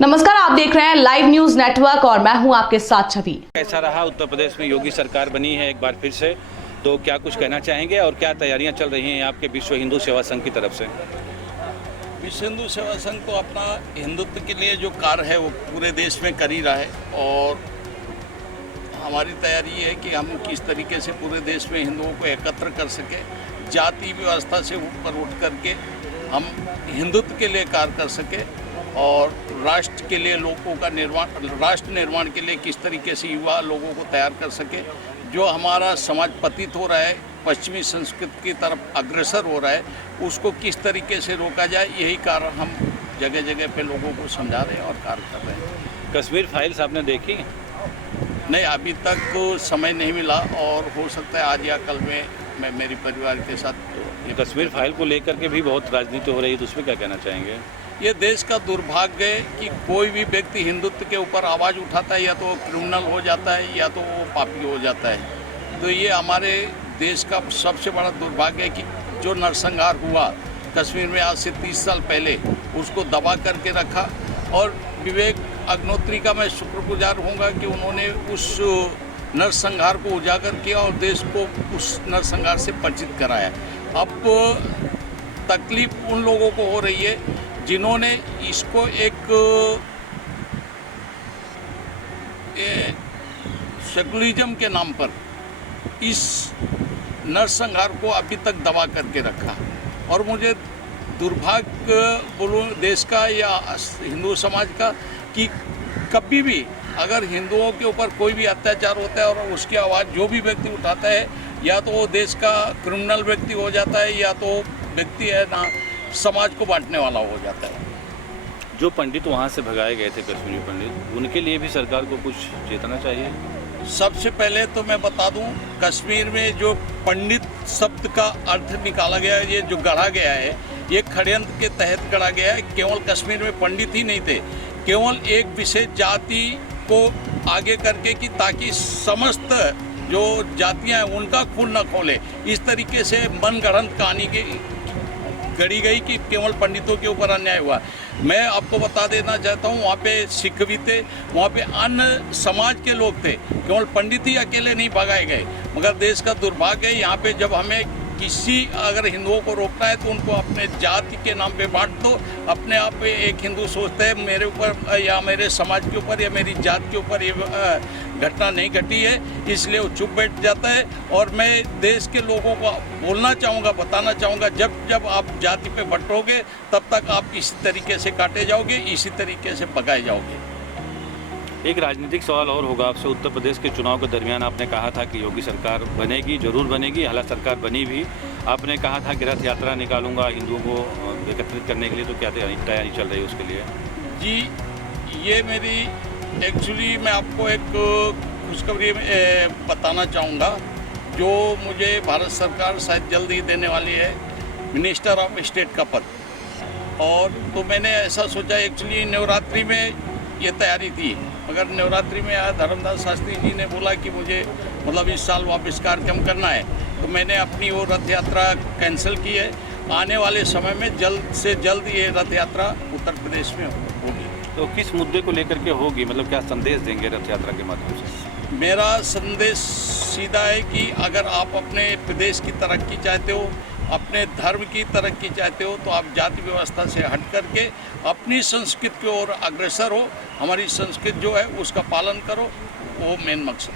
नमस्कार, आप देख रहे हैं लाइव न्यूज नेटवर्क और मैं हूं आपके साथ छवि। कैसा रहा उत्तर प्रदेश में योगी सरकार बनी है एक बार फिर से, तो क्या कुछ कहना चाहेंगे और क्या तैयारियां चल रही हैं आपके विश्व हिंदू सेवा संघ की तरफ से? विश्व हिंदू सेवा संघ तो अपना हिंदुत्व के लिए जो कार्य है वो पूरे देश में कर ही रहा है और हमारी तैयारी ये है कि हम किस तरीके से पूरे देश में हिंदुओं को एकत्र कर सके, जाति व्यवस्था से ऊपर उठ करके हम हिंदुत्व के लिए कार्य कर सके और राष्ट्र के लिए लोगों का राष्ट्र निर्माण के लिए किस तरीके से युवा लोगों को तैयार कर सके। जो हमारा समाज पतित हो रहा है, पश्चिमी संस्कृति की तरफ अग्रसर हो रहा है, उसको किस तरीके से रोका जाए, यही कार्य हम जगह जगह पे लोगों को समझा रहे हैं और कार्य कर रहे हैं। कश्मीर फाइल्स आपने देखी? नहीं, अभी तक समय नहीं मिला और हो सकता है आज या कल में मैं मेरे परिवार के साथ तो कश्मीर फाइल को लेकर के भी बहुत राजनीति हो रही है, तो उसमें क्या कहना चाहेंगे? ये देश का दुर्भाग्य है कि कोई भी व्यक्ति हिंदुत्व के ऊपर आवाज़ उठाता है या तो वो क्रिमिनल हो जाता है या तो वो पापी हो जाता है। तो ये हमारे देश का सबसे बड़ा दुर्भाग्य है कि जो नरसंहार हुआ कश्मीर में आज से 30 साल पहले, उसको दबा करके रखा। और विवेक अग्निहोत्री का मैं शुक्रगुजार होऊंगा कि उन्होंने उस नरसंहार को उजागर किया और देश को उस नरसंहार से परिचित कराया। अब तकलीफ उन लोगों को हो रही है जिन्होंने इसको एक सेकुलरिज्म के नाम पर इस नरसंहार को अभी तक दबा करके रखा। और मुझे दुर्भाग्य बोलूँ देश का या हिंदू समाज का कि कभी भी अगर हिंदुओं के ऊपर कोई भी अत्याचार होता है और उसकी आवाज़ जो भी व्यक्ति उठाता है, या तो वो देश का क्रिमिनल व्यक्ति हो जाता है या तो व्यक्ति है ना समाज को बांटने वाला हो जाता है। जो पंडित वहाँ से भगाए गए थे, कश्मीरी पंडित, उनके लिए भी सरकार को कुछ चेतना चाहिए। सबसे पहले तो मैं बता दूं, कश्मीर में जो पंडित शब्द का अर्थ निकाला गया है, ये जो गढ़ा गया है, ये षड्यंत्र के तहत गढ़ा गया है। केवल कश्मीर में पंडित ही नहीं थे, केवल एक विशेष जाति को आगे करके कि ताकि समस्त जो जातियां हैं उनका खून न खोले, इस तरीके से मनगढ़ंत कहानी की गढ़ी गई कि केवल पंडितों के ऊपर अन्याय हुआ। मैं आपको बता देना चाहता हूँ, वहाँ पे सिख भी थे, वहाँ पे अन्य समाज के लोग थे, केवल पंडित ही अकेले नहीं भगाए गए। मगर देश का दुर्भाग्य है, यहाँ पे जब हमें किसी अगर हिंदुओं को रोकना है तो उनको अपने जाति के नाम पे बांट दो। अपने आप पे एक हिंदू सोचता है मेरे ऊपर या मेरे समाज के ऊपर या मेरी जात के ऊपर ये घटना नहीं घटी है, इसलिए वो चुप बैठ जाता है। और मैं देश के लोगों को बोलना चाहूँगा, बताना चाहूँगा, जब जब आप जाति पे बंटोगे तब तक आप इसी तरीके से काटे जाओगे, इसी तरीके से भगाए जाओगे। एक राजनीतिक सवाल और होगा आपसे। उत्तर प्रदेश के चुनाव के दरमियान आपने कहा था कि योगी सरकार बनेगी, जरूर बनेगी, हालांकि सरकार बनी भी। आपने कहा था कि रथ यात्रा निकालूंगा हिंदुओं को एकत्रित करने के लिए, तो क्या तैयारी चल रही है उसके लिए? जी, ये मेरी एक्चुअली मैं आपको एक खुशखबरी बताना चाहूँगा, जो मुझे भारत सरकार शायद जल्द ही देने वाली है, मिनिस्टर ऑफ स्टेट का पद। और तो मैंने ऐसा सोचा, एक्चुअली नवरात्रि में ये तैयारी थी, मगर नवरात्रि में आया धर्मदास शास्त्री जी ने बोला कि मुझे मतलब इस साल वापस कार्यक्रम करना है, तो मैंने अपनी वो रथ यात्रा कैंसिल की है। आने वाले समय में जल्द से जल्द ये रथ यात्रा उत्तर प्रदेश में होगी। तो किस मुद्दे को लेकर के होगी, मतलब क्या संदेश देंगे रथ यात्रा के माध्यम से? मेरा संदेश सीधा है कि अगर आप अपने प्रदेश की तरक्की चाहते हो, अपने धर्म की तरक्की चाहते हो, तो आप जाति व्यवस्था से हट करके अपनी संस्कृति की ओर अग्रसर हो। हमारी संस्कृति जो है उसका पालन करो, वो मेन मकसद।